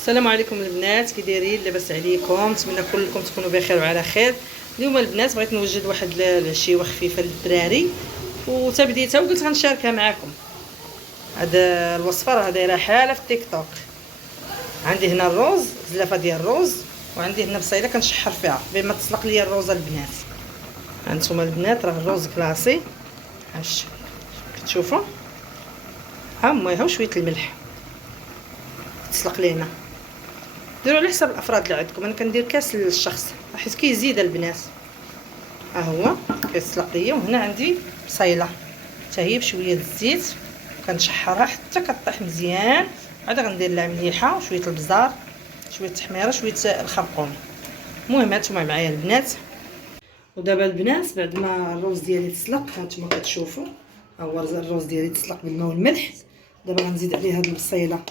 السلام عليكم البنات، كي دايرين؟ لاباس عليكم؟ نتمنى كلكم تكونوا بخير وعلى خير. اليوم البنات بغيت نوجد واحد العشيوه خفيفه للدراري وتبديتها، وقلت غنشاركها معكم. هاد الوصفه راه دايره حاله في التيك توك. عندي هنا الروز، زلافه ديال الروز، وعندي هنا بصيله كنشحر فيها بما تسلق ليا الروزه البنات. هانتوما البنات راه الروز كلاصي، هاش كتشوفوا، ها ميها وشويه الملح تسلق لينا. ديروا على حسب الافراد اللي عندكم. انا كندير كاس للشخص حيت كيزيد البنات. ها هو كيتسلق ليا، وهنا عندي بصيله حتى هي بشويه الزيت كنشحرها حتى كطيح مزيان. عاد غندير لها مليحه وشويه البزار، شويه التحميره، شويه الخرقوم. المهم هانتوما معايا البنات. ودابا البنات بعد ما الروز ديالي تسلق، هانتوما كتشوفوا ها هو الروز ديالي تسلق بالماء والملح. دابا غنزيد عليه هاد البصيله،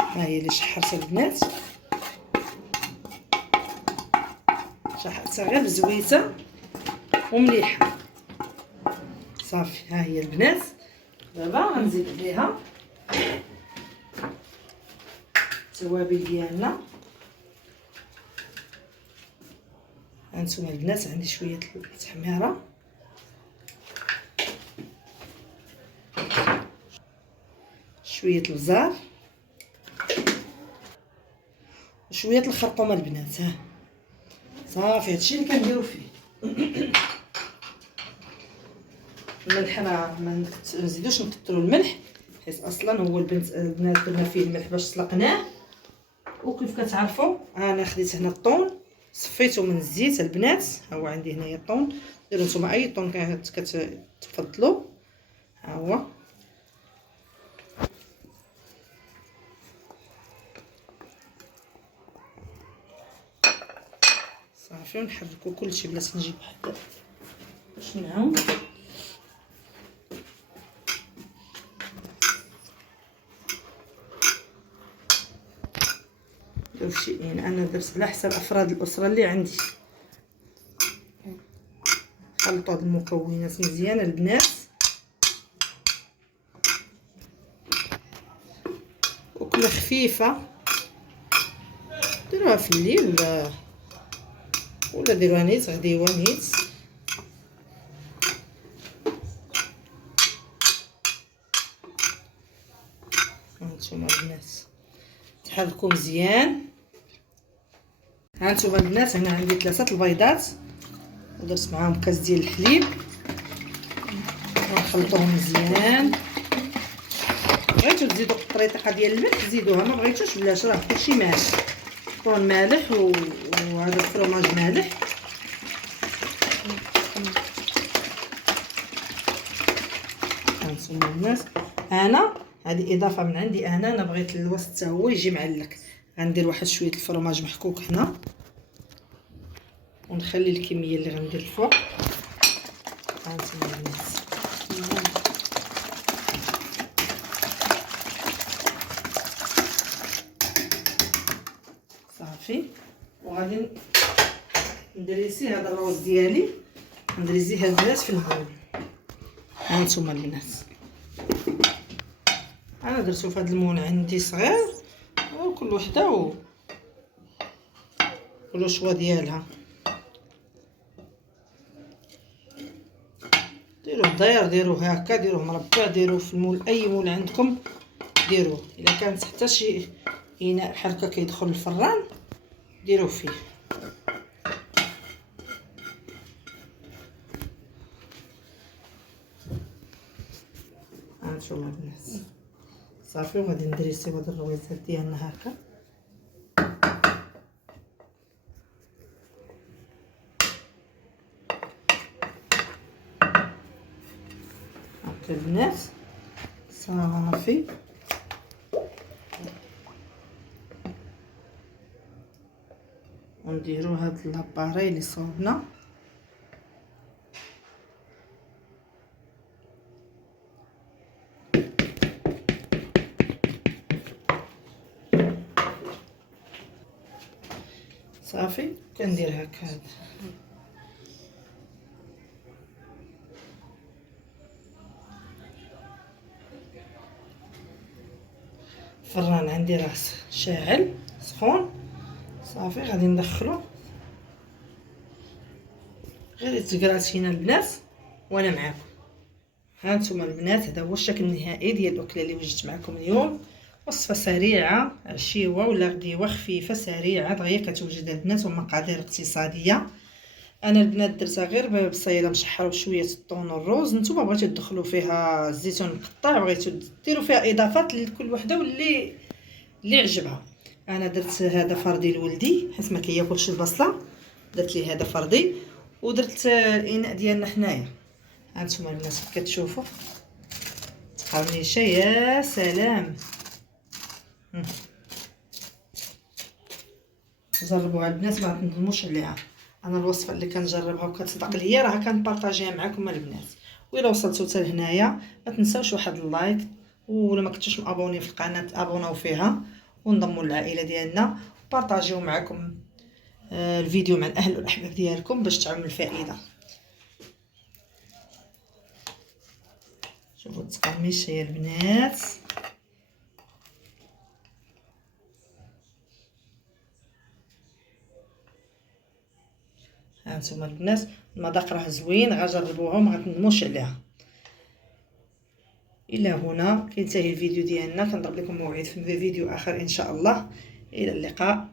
ها هي اللي شحرتها البنات، شحرتها غير بزويته ومليحه صافي. ها هي البنات. دابا غنزيد عليها التوابل ديالنا. هانتوما البنات عندي شويه التحميره، شويه البزار، وشويه الخرقوم البنات. ها صافي هادشي اللي كنديرو فيه. الملح راه ما نزيدوش نكثروا الملح، حيت اصلا هو البنات درنا فيه الملح باش سلقناه. وكيف كتعرفوا انا خديت هنا الطون، صفيته من الزيت البنات. ها هو عندي هنايا الطون، ديروا نتوما اي طون كتفضلوا. ها هو صافي، ونحركوا كلشي بلاصه نجيب واحد باش نعاون. داكشي يعني انا درت على حسب افراد الاسره اللي عندي. خلطوا هاد المكونات مزيان البنات، وكله خفيفه. ديروها في الليل ولا ديروها نيت غديوها نيت. هانتوما البنات تحركوا مزيان. هانتوما البنات هنا عندي 3 البيضات، ودرت معاهم كاس ديال الحليب، ونخلطوهم مزيان. بغيتو تزيدوا الطريقه ديال الملح زيدوها، ما بغيتوش بلاش، راه كلشي مالح. طون مالح وهذا الفرماج مالح. هانتوما الناس، انا هذه اضافه من عندي. انا بغيت الوسط حتى هو يجي معلك. غندير واحد شويه الفرماج محكوك هنا، ونخلي الكميه اللي غندير الفوق. هانتوما الناس صافي. وغادي ندريسي هذا الروز ديالي، ندريسيه البنات في البول. هانتوما البنات انا درتو في هذا المول عندي صغير، وكل وحده ولو شوا ديالها. ديروه داير، ديروه هكا، ديروه مربع، ديروه في المول، اي مول عندكم ديروه. الا كانت حتى شي اناء بحال هكا كيدخل الفران ديروه فيه. هانتوما البنات صافي. وغادي ندريسيو هاد الرويزات ديالنا هكا. هكا البنات صافي. ونديرو هاد لاباري اللي صوبنا. صافي كندير هكا الفران عندي راه شاعل سخون. صافي غادي ندخلو، غير يتكراتينا البنات وانا معاكم. ها نتوما البنات، هذا هو الشكل النهائي ديال الاكله اللي وجدت معكم اليوم. وصفه سريعه عشيوه ولا غديوه خفيفه سريعه دغيا كتوجد البنات، ومقادير اقتصاديه. انا البنات درتها غير ببصيله مشحره وشويه الطون الروز. نتوما بغيتو تدخلوا فيها الزيتون مقطع، بغيتو ديروا فيها اضافات لكل وحده واللي عجبها. انا درت هذا فردي لولدي حيت ما كياكلش البصله، درت ليه هذا فردي. ودرت الاناء ديالنا حنايا. هانتوما البنات كتشوفوا قرنيشه يا سلام. جربوها البنات ما تندموش عليها. انا الوصفه اللي كنجربها وكتصدق ليا راه كنبارطاجيها معكم البنات. وإلا وصلتوا حتى لهنايا ما تنساوش واحد اللايك، ولا ما كنتوش مابوني في القناه ابوناو فيها وانضموا للعائله ديالنا. بارطاجيو معكم الفيديو مع الاهل والاحباب ديالكم باش تعم الفائده. شوفوا التقرميشه يا البنات. هانتوما البنات المذاق راه زوين، غجربوها وما غتندموش عليها. الى هنا كينتهي الفيديو ديالنا، كنضرب لكم موعد في فيديو اخر ان شاء الله. الى اللقاء.